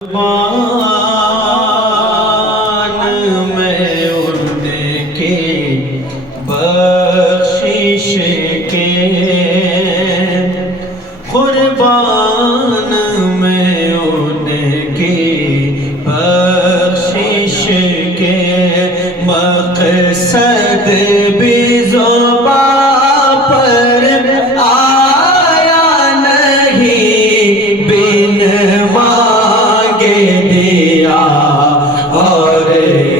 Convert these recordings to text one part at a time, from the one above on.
قربان میں ان کے بخشش کے، قربان میں ان کی بخشش کے، مقصد بھی زبان پر آیا نہیں، بن مانگے دیا اور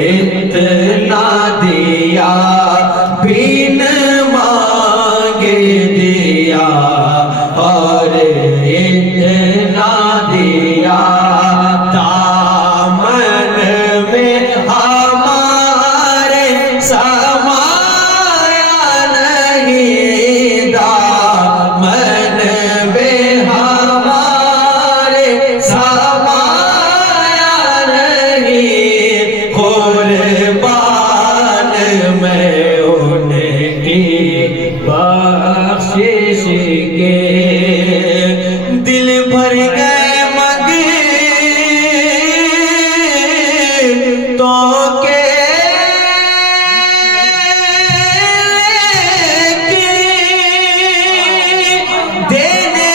اتنا دیا، بن مانگے دیا اور اتنا دیا، دامن میں ہمارے سمایا نہیں، دامن میں ہمارے سمایا نہیں، قربان میں ان کی بخشش کے، دل بھر گئے مگر تو کے دینے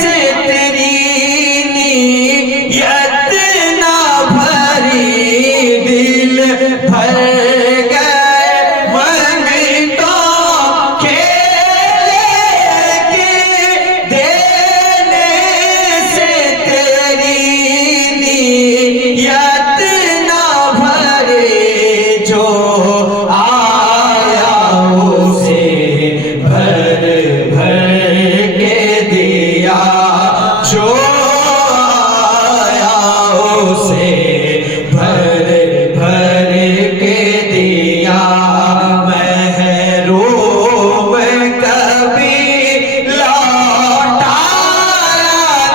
سے تیری نیت نہ بھری، دل بھر گئے منگتوں کے، دینے سے تیری نیت نہ بھری، جو آیا اسے بھر بھر کے دیا، جو آیا اسے بھر بھر کے دیا، محروم کبھی لوٹایا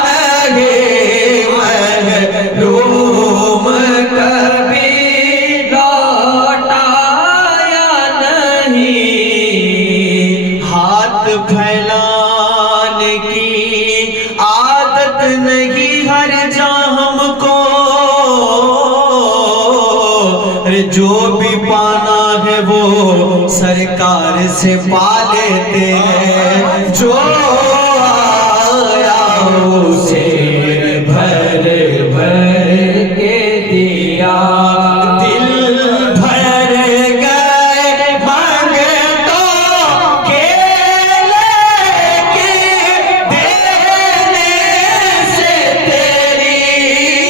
نہیں، محروم کبھی لوٹایا نہیں، ہاتھ پھیلانے کی عادت نہیں ہر جہاں ہم کو، جو بھی پانا ہے وہ سرکار سے پا لیتے ہیں، جو آیا اسے بھر بھر کے دیا، دل بھر گئے منگتوں کے، دینے سے تیری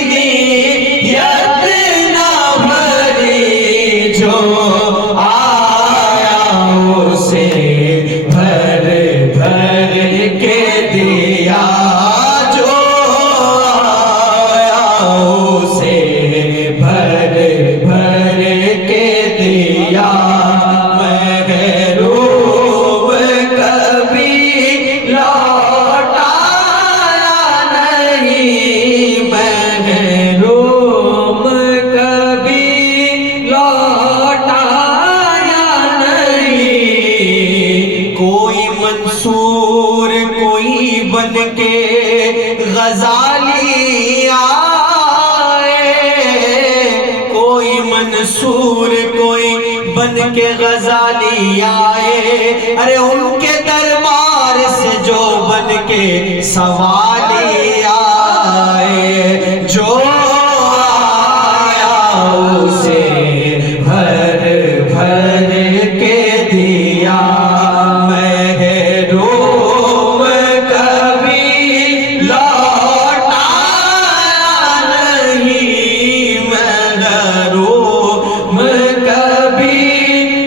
نیت نہ بھری، جو آیا اسے بھر بھر کے دیا، جو آیا اسے بھر بھر کے دیا، محروم کبھی لوٹایا نہیں، محروم کبھی لوٹایا نہیں، کوئی منصور کوئی بن کے غزالی آئے، کوئی منصور کوئی بن کے غزالی آئے، ارے ان کے دربار سے جو بن کے سوالی آئے، جو آیا اسے بھر بھر کے دیا، محروم کبھی لوٹایا نہیں، محروم کبھی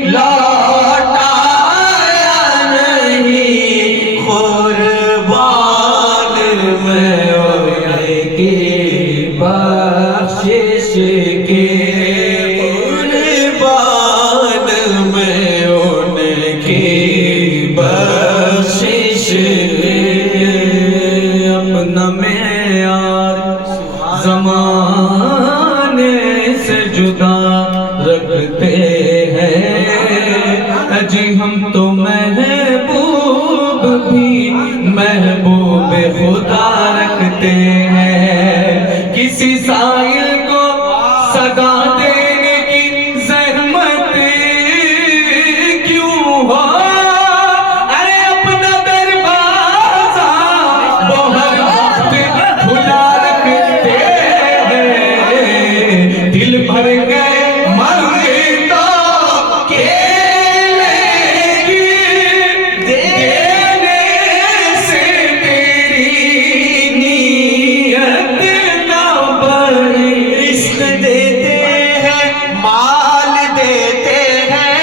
لوٹایا نہیں، قربان میں ان کی بخشش کے، قربان میں ان کی بخشش کے، اپنا معیار زمانے سے جدا رکھتے ہیں، اجی ہم تو محبوب بھی محبوب خدا رکھتے ہیں، کسی سائل کو صدا دینے کی زحمت کیوں ہو؟ ارے اپنا دروازہ وہ ہر وقت کھلا رکھتے ہیں، دل بھر گئے منگتا کیلے کی دینے سے تیری نیت نہ بڑی۔ عشق دیتے ہیں، مال دیتے ہیں،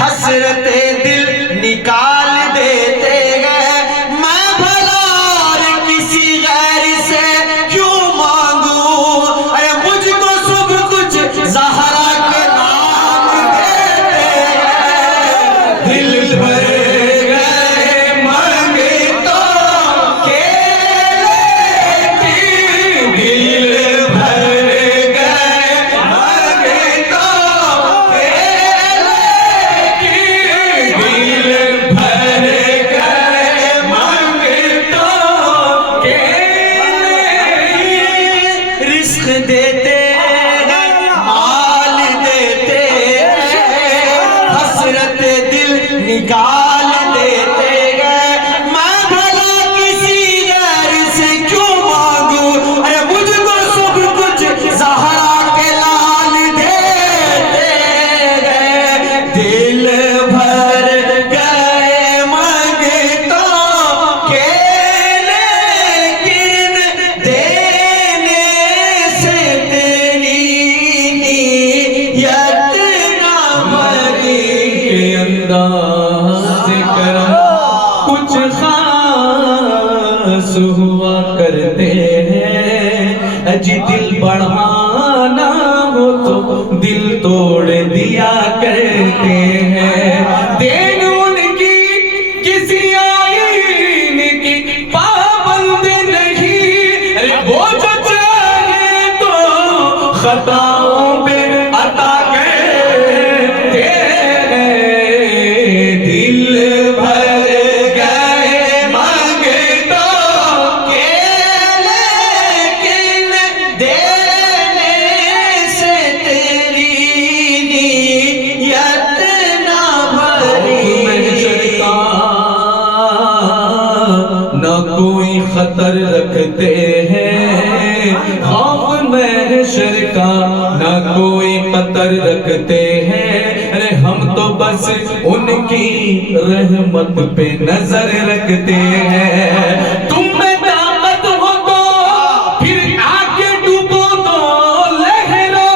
حسرت دل نکال دیتے ہیں، میں بھلا اور کسی غیر سے کیوں مانگوں؟ ارے مجھ کو سب کچھ زہرا کے نام دیتے ہیں، دل بھر گئے منگتا کیلے کی، دل بھر گئے منگتا کیلے کی، دل بھر گئے منگتا کیلے کی۔ رزق دیتے ہیں، مال دیتے ہیں، حسرت دل نکال دیتے ہیں، میں بھلا کسی غیر سے کیوں مانگوں؟ ارے مجھ کو سب کچھ زہرا کے لال دیتے ہیں، دل بھر گئے منگتا کیلے کن دینے سے تیری نیت نہ بڑی۔ کے انداز کرم کچھ خاص ہوا کرتے ہیں، اج دل بڑھانا ہو تو دل توڑ دیا کرتے ہیں، دین ان کی کسی آئین کی پابند نہیں، ارے وہ جو چاہے تو خطاؤں پہ عطا کرتے ہیں، دل بھر گئے منگتا کیلے کن دینے سے تیری نیت نہ بڑی۔ محشر کا نہ کوئی خطر رکھتے ہیں، خوف محشر کا نہ کوئی خطر رکھتے ہیں، ارے ہم تو بس ان کی رحمت پہ نظر رکھتے ہیں، تم میں طاقت ہو تو پھر آگے ڈوبو تو لہرو،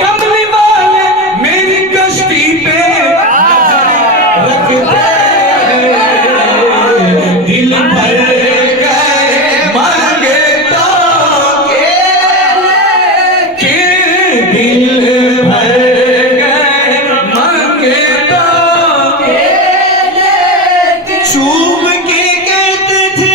کملی والے میری کشتی پہ نظر رکھتے ہیں، دل بھر گئے منگتا کیلے کی، دل بھر گئے منگتا چوم کے کہتے تھے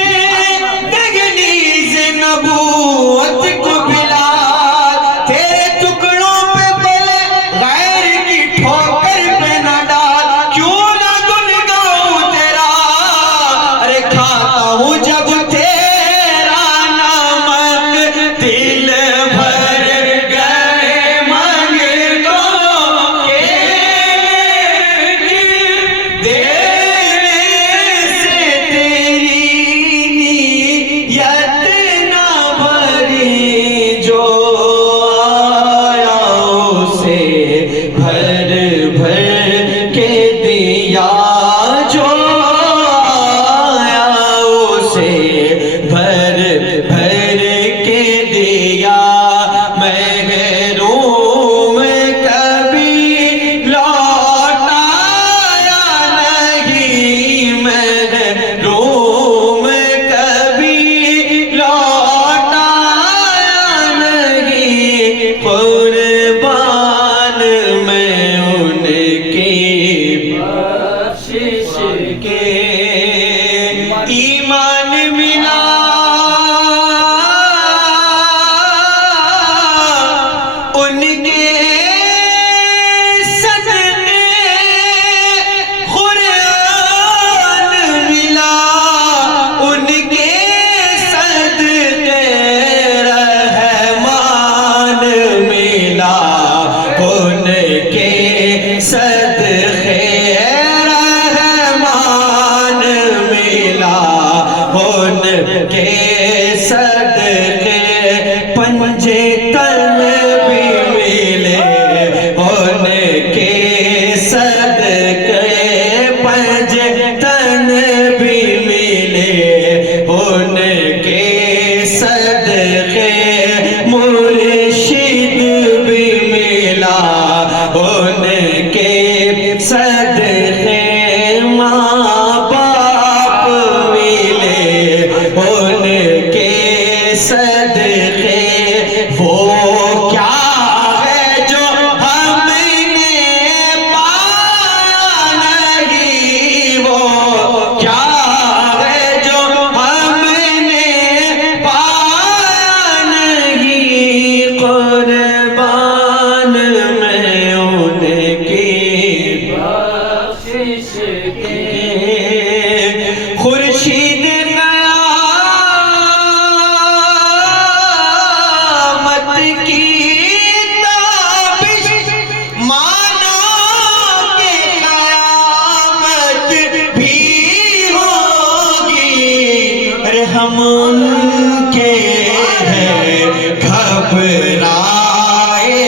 گھبرائے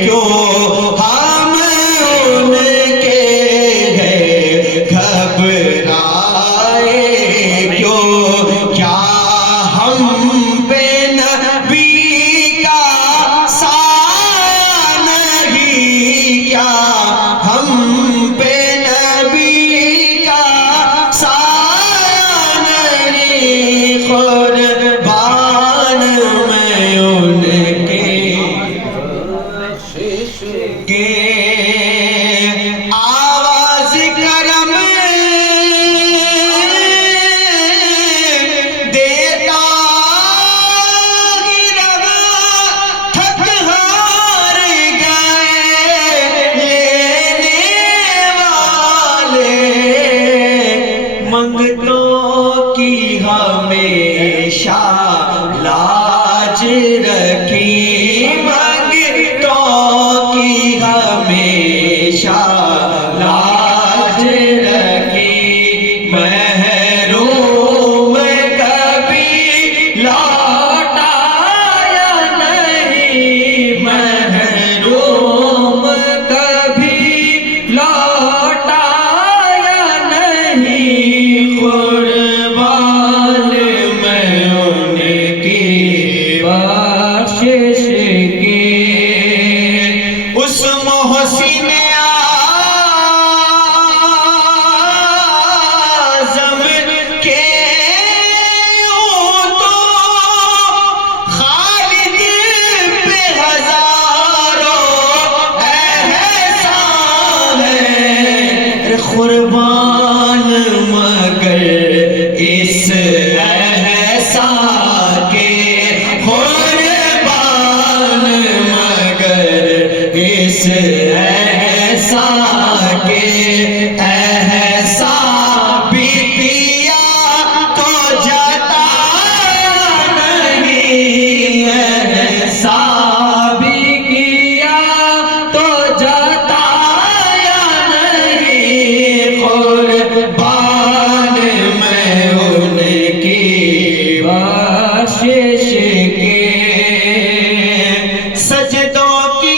کیوں ہم ان کے ہیں گھبرائے کیوں کیا ہم پہ نبی کا سایہ نہیں کیا ہم پہ نبی کا سایہ نہیں قربان میں ان کے آواز کرم دیتا گرم تھک ہار گئے لینے والے منگتوں کی ہمیشہ لاج رکھی منگتوں کی ہمیشہ لاج رکھی محروم کبھی لوٹایا نہیں محروم کبھی لوٹایا نہیں قربان میں ان کی بخشش کے اس محسن اعظم کے یوں تو خالد پہ ہزاروں احسان ہے قربان مگر اس احسان کے قربان مگر اس احسان کے احسان بھی دیا تو جتایا نہیں احسان بھی کیا تو جتایا نہیں قربان میں ان کی بخشش کے سجدوں کی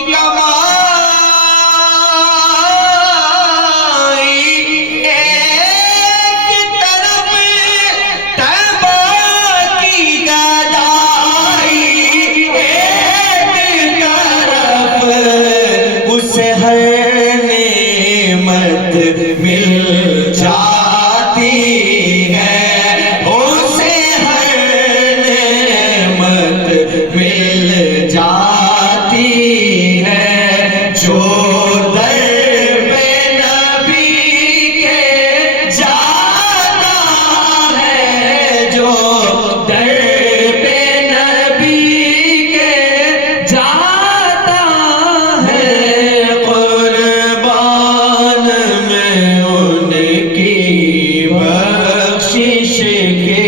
کمائی ایک طرف طیبہ کی گدائی ایک طرف اسے ہر نعمت مل جاتی ہے اسے ہر نعمت مل جاتی ہے جو در پہ نبی کے جاتا ہے جو در پہ نبی کے جاتا ہے قربان میں ان کی بخشش کے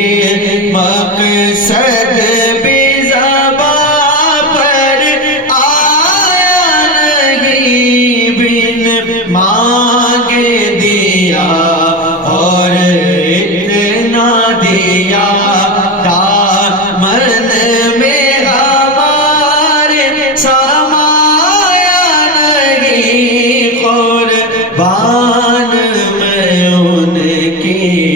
مقصد بھی زبان پر آیا نہیں بن مانگے دیا اور اتنا دیا دامن میں ہمارے سمایا نہیں قربان میں ان کی